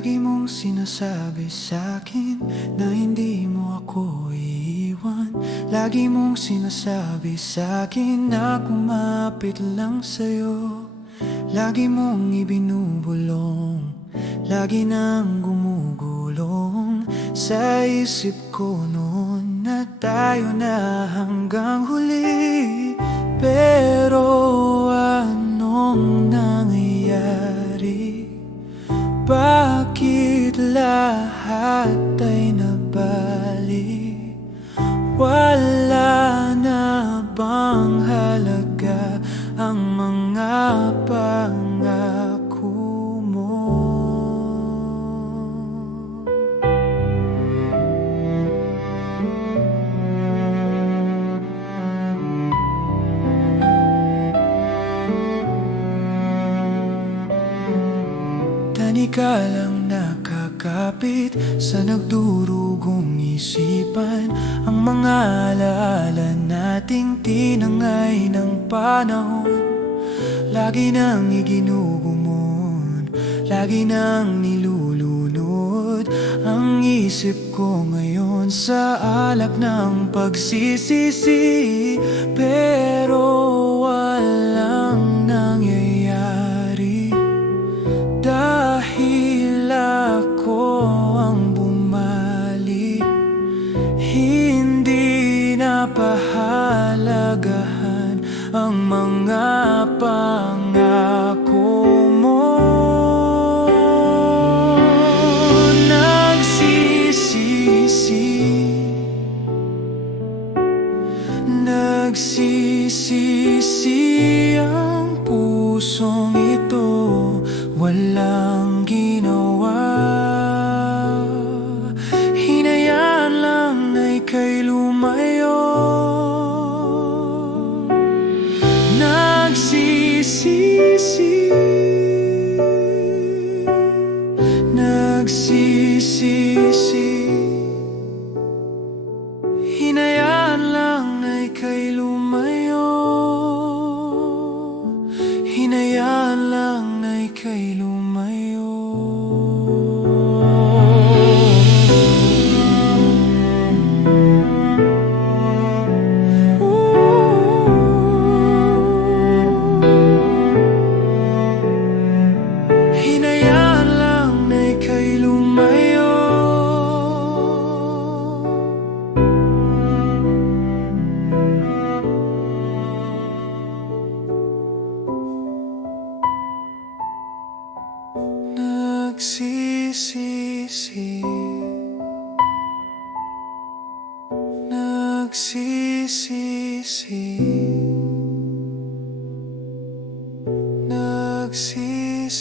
Lagi mong sinasabi sa'kin na hindi mo ako iiwan. Lagi mong sinasabi sa'kin na kumapit lang sa'yo. Lagi mong ibinubulong, lagi nang gumugulong sa isip ko noon na tayo na hanggang huli. Pero anong nangyayari? Bakit lahat ay nabali? Wala na bang halaga ang mga pangako mo? Tani ka lang nakakapit sa nagdurugong isipan. Ang mga alaala nating tinangay ng panahon, lagi nang iginugumon, lagi nang nilulunod ang isip ko ngayon sa alak ng pagsisisi. Pero walang nangyayari dahil ako ang bumalik. Hindi na pahalagahan ang mga pangako mo. Nagsisisi ang pusong ito, walang ginawa. Hinayaan lang na ika'y lumayo. Nagsisisi, hinayaan lang na ika'y lumayo. Hinayaan lang na ika'y lumayo. Hinayaan lang na ika'y lumayo. Nagsisisi, nagsisisi, nagsisisi.